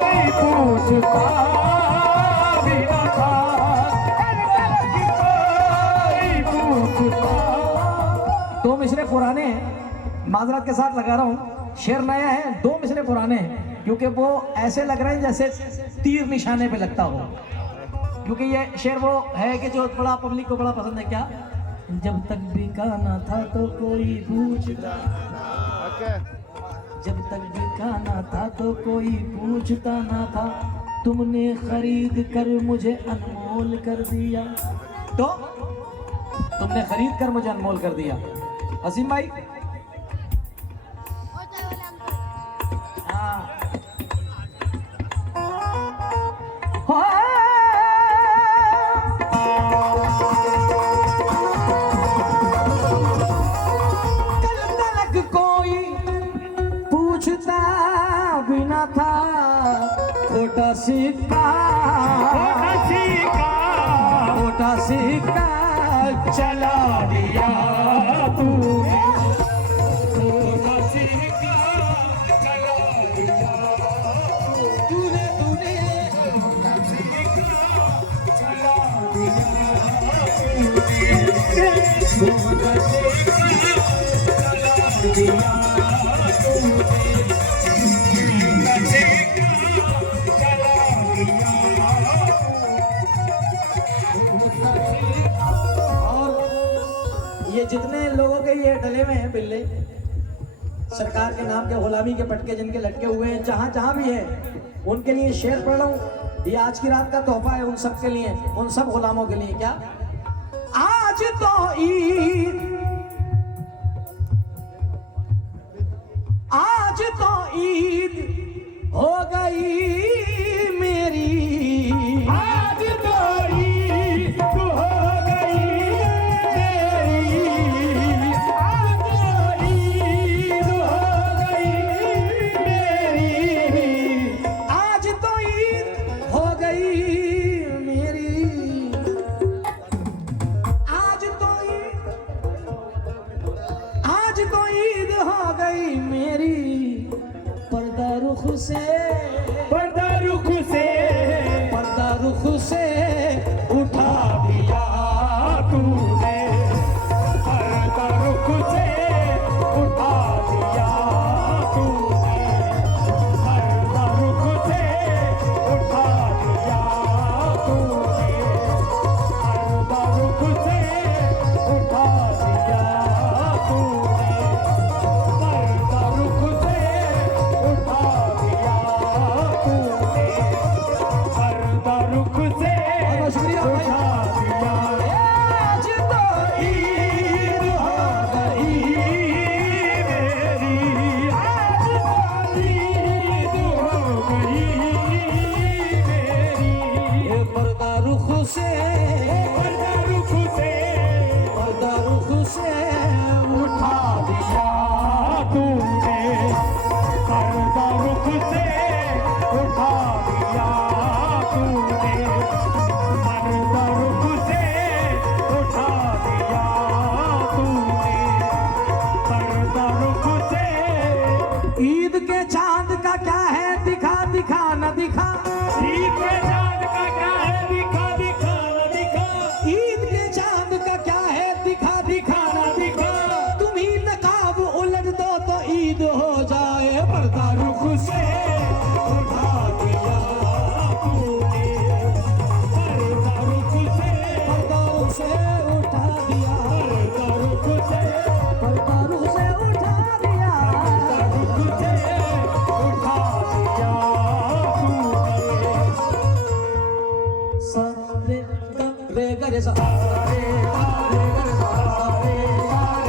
पूछता भी न था, दो मिसरे पुराने हैं, माजरत के साथ लगा रहा हूँ, शेर नया है, दो मिसरे पुराने हैं, क्योंकि वो ऐसे लग रहे हैं जैसे तीर निशाने पे लगता हो, क्योंकि ये शेर वो है कि जो बड़ा पब्लिक को बड़ा पसंद है। क्या? जब तक बिकाना था तो कोई पूछता, जब तक बिकाना था तो कोई पूछता ना था, तुमने खरीद कर मुझे अनमोल कर दिया, तो तुमने खरीद कर मुझे अनमोल कर दिया। हसीम भाई, हाँ, कल तलक कोई पूछता भी ना था, खोटा सिक्का, खोटा सिक्का चला दिया तूने, खोटा सिक्का चला दिया तूने, तूने खोटा सिक्का चला दिया तूने, खोटा सिक्का चला दिया ये जितने लोगों के ये डले में हैं बिल्ले, सरकार के नाम के गुलामी के पटके जिनके लटके हुए हैं, जहां जहां भी है, उनके लिए शेर पढ़ रहा हूं। ये आज की रात का तोहफा है उन सब के लिए, उन सब गुलामों के लिए। क्या? आज तो ईद, आज तो ईद हो गई मेरी, आज तो ईद हो गई मेरी, आज तो ईद हो गई मेरी, आज तो ईद हो गई मेरी, आज तो ईद, आज तो ईद हो गई मेरी, पर्दा रुख से, पर्दा रुख से, पर्दा रुख से उठा दिया तूने, पर्दा रुख से उठा दिया तूने, पर्दा रुख से उठा दिया तूने, पर्दा रुख से उठा दिया तूने, पर्दा रुख से उठा दिया तूने, पर्दा रुख से उठा दिया। आज तो ईद हो गई मेरी, आज तो ईद हो गई मेरी, पर्दा रुख से, पर्दा रुख से, पर्दा रुख से उठा दिया तूने, पर्दा रुख से उठा दिया तूने, पर्दा रुख से उठा दिया तूने, पर्दा रुख से। ईद के चांद का क्या है दिखा दिखा न दिखा, ईद के चांद का क्या है दिखा दिखा न दिखा, ईद के चांद का क्या है दिखा दिखा न दिखा, तुम ही नकाब उलट दो तो ईद हो जाए, पर्दा रुख से उठा दिया तूने, पर्दा रुख से, पर्दा रुख से उठा दिया, पर्दा रुख से, पर्दा रुख से उठा दिया, पर्दा रुख से उठा दिया तूने। सारे रे रे सा रे रे रे सा रे रे रे सा रे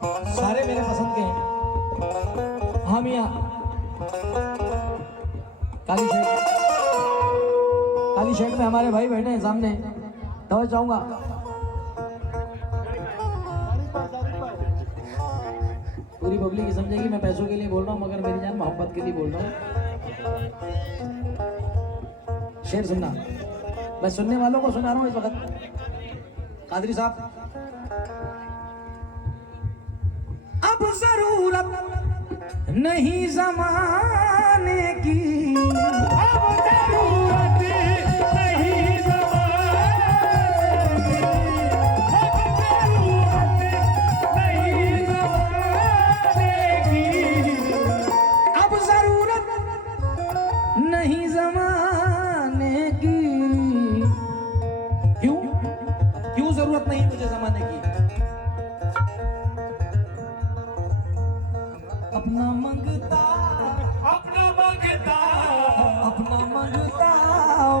सारे मेरे पसंद के हैं। हाँ मियाँ, काली शर्ट में हमारे भाई बैठे हैं सामने, तो चाहूंगा पूरी पब्लिक समझेगी मैं पैसों के लिए बोल रहा हूँ, मगर मेरी जान मोहब्बत के लिए बोल रहा हूँ। शेर सुनना, मैं सुनने वालों को सुना रहा हूँ इस वक्त। कादरी साहब, अब जरूरत नहीं जमाने की, अब जरूरत नहीं ज़माने की, अब जरूरत नहीं जमाने की। क्यों क्यों जरूरत नहीं मुझे जमाने की? अपना मंगता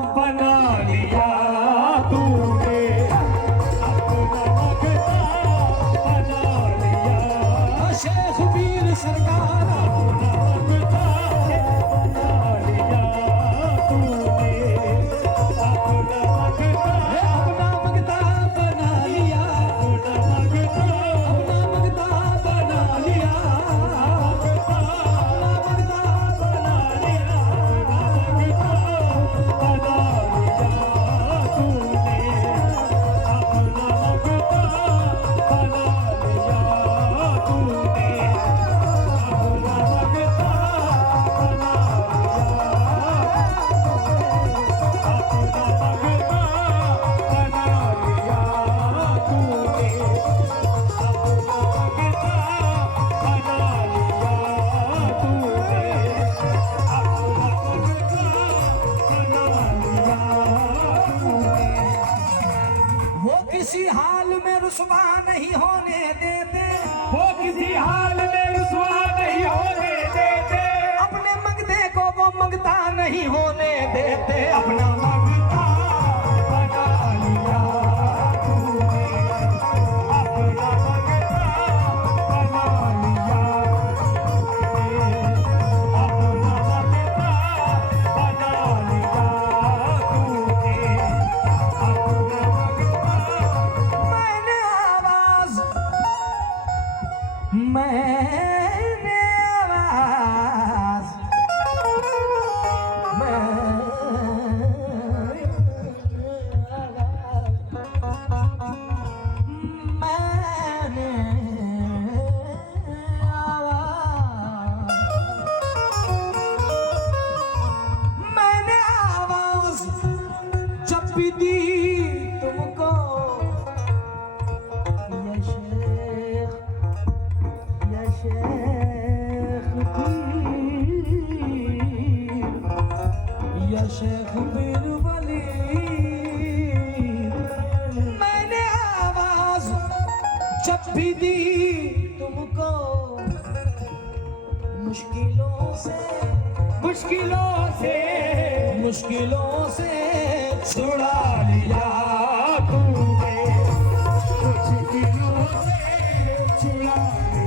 बना लिया तूने, अपना मंगता बना लिया। शेख पीर सरकार, अपना मंगता बना लिया तूने, अपना मंगता बना लिया, मंगता अपना मंगता बना लिया, वो किसी हाल में रुसवा नहीं होने देते, वो किसी हाल में रुसवा नहीं होने देते, अपने मंगते को वो मंगता नहीं होने देते, अपना मंगता बना लिया तूने, अपना मंगता बना लिया तूने, अपना मंगता बना लिया तूने, अपना मैंने आवाज मैंने आवाज जब भी दी तुमको, या शेख पीर वली, मैंने आवाज जब भी दी तुमको, मुश्किलों से छुड़ा लिया तूने, मुश्किलों से छुड़ा लिया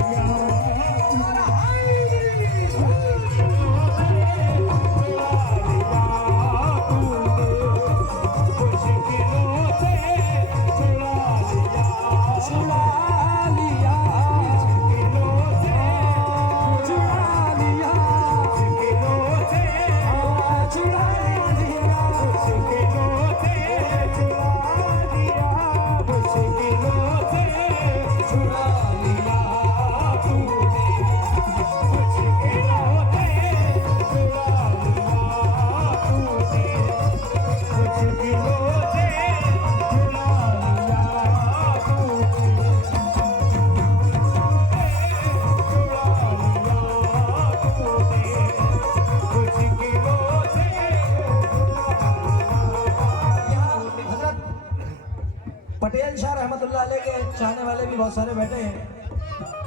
पटेल शाह रहमतुल्लाह अलैह के चाहने वाले भी बहुत सारे बैठे हैं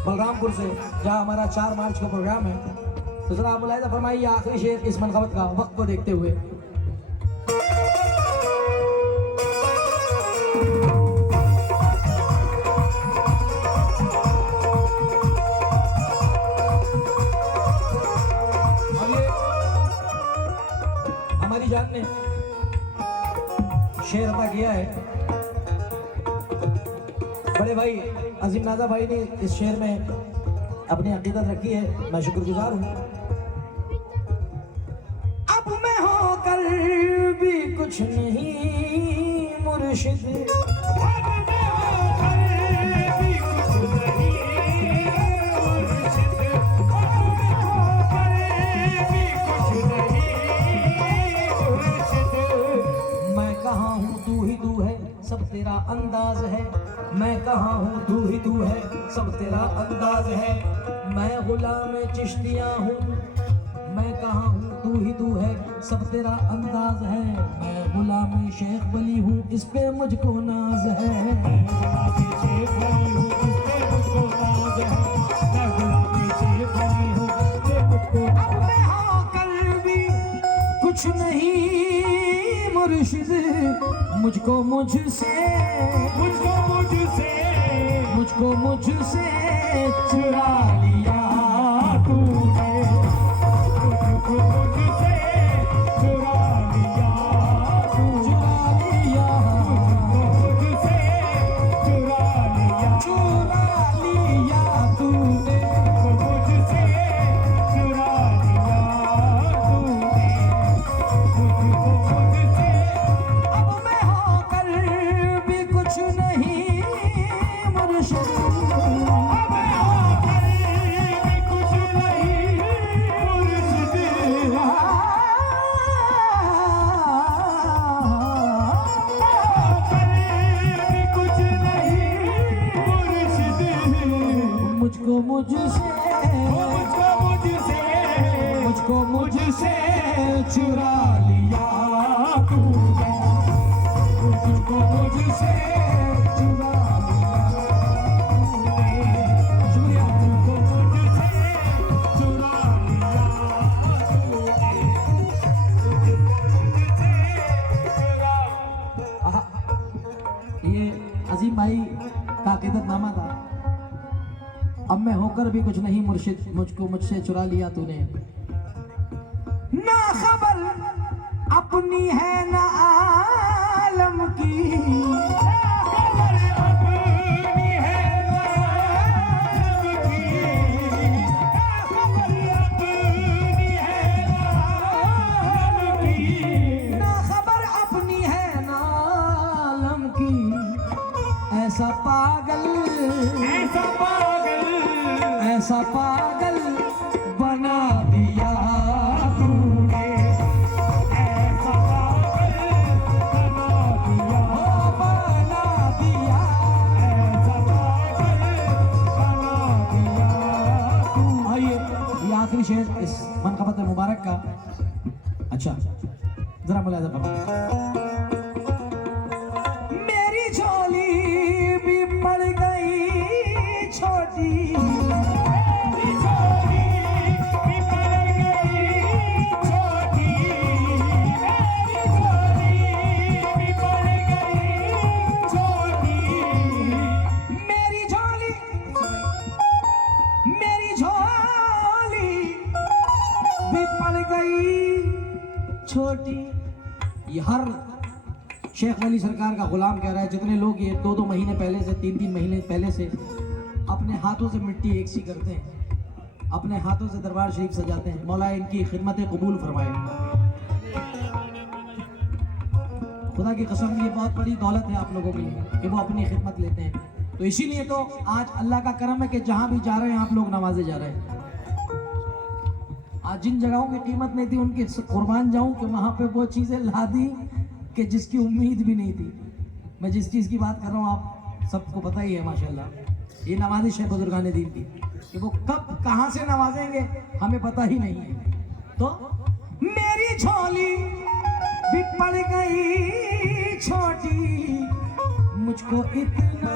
बलरामपुर से, जहां हमारा 4 मार्च को प्रोग्राम है। तो जरा आप मुलाहिजा फरमाइए आखिरी शेर इस मनक़बत का वक्त को देखते हुए। शेर अदा किया है। बड़े भाई अजीम नाजा भाई ने इस शेर में अपनी अकीदत रखी है, मैं शुक्रगुजार हूँ। अब मैं होकर भी कुछ नहीं मुर्शिद, सब तेरा अंदाज है। मैं कहाँ हूँ तू ही तू है, सब तेरा अंदाज है। मैं गुलाम चिश्तिया हूँ, मैं कहाँ हूँ तू ही तू है, सब तेरा अंदाज है। मैं गुलाम शेख वली हूँ, इस पे मुझको नाज है। मैं गुलाम शेख वली हूँ, इस पे मुझको नाज है। मैं गुलाम शेख वली हूँ, इस पे मुझको नाज है। अब मैं होकर भी कुछ नहीं मुर्शिद, मुझको मुझसे चुरा लिया तूने, मुझको मुझसे चुरा लिया, चुरा लिया, मुझसे चुरा लिया, चुरा लिया तूने, मुझसे चुरा लिया तूने, मुझको मुझसे। अब मैं होकर भी कुछ नहीं मुर्शिद, मुझको मुझसे चुरा लिया तूने, मुझको मुझसे चुरा लिया तूने। शुक्रिया। मुझको मुझसे चुरा लिया तूने। ये अजीम भाई का अकीदतनामा था। अब मैं होकर भी कुछ नहीं मुर्शिद, मुझको मुझसे चुरा लिया तूने। ना खबर अपनी है ना आलम की, खबर अपनी है ना आलम की, खबर अपनी है ना आलम की, ना खबर अपनी है ना आलम की। ऐसा पागल, ऐसा पागल बना दिया तूने, ऐसा पागल बना दिया, ऐसा पागल बना दिया तू। आइए ये आखिरी शेर इस मनक़बत मुबारक का। अच्छा जरा मुलाहिज़ा फरमाइए। मेरी झोली भी पड़ गई छोटी, छोटी। ये हर शेख वली सरकार का गुलाम कह रहा है। जितने लोग ये 2-2 महीने पहले से, 3-3 महीने पहले से अपने हाथों से मिट्टी एकसी करते हैं, अपने हाथों से दरबार शरीफ सजाते हैं, मौला इनकी खिदमत कबूल फरमाए। खुदा की कसम ये बहुत बड़ी दौलत है आप लोगों के लिए कि वो अपनी खिदमत लेते हैं। तो इसीलिए तो आज अल्लाह का करम है कि जहाँ भी जा रहे हैं आप लोग नवाजे जा रहे हैं। आज जिन जगहों की कीमत नहीं थी उनके कुर्बान जाऊं कि वहां पे वो चीजें ला दी कि जिसकी उम्मीद भी नहीं थी। मैं जिस चीज की बात कर रहा हूँ आप सबको पता ही है माशाल्लाह। ये नवाजिश है बुजुर्गान दीन की कि वो कब कहां से नवाजेंगे हमें पता ही नहीं है। तो मेरी झोली भी पड़ गई छोटी, मुझको इतना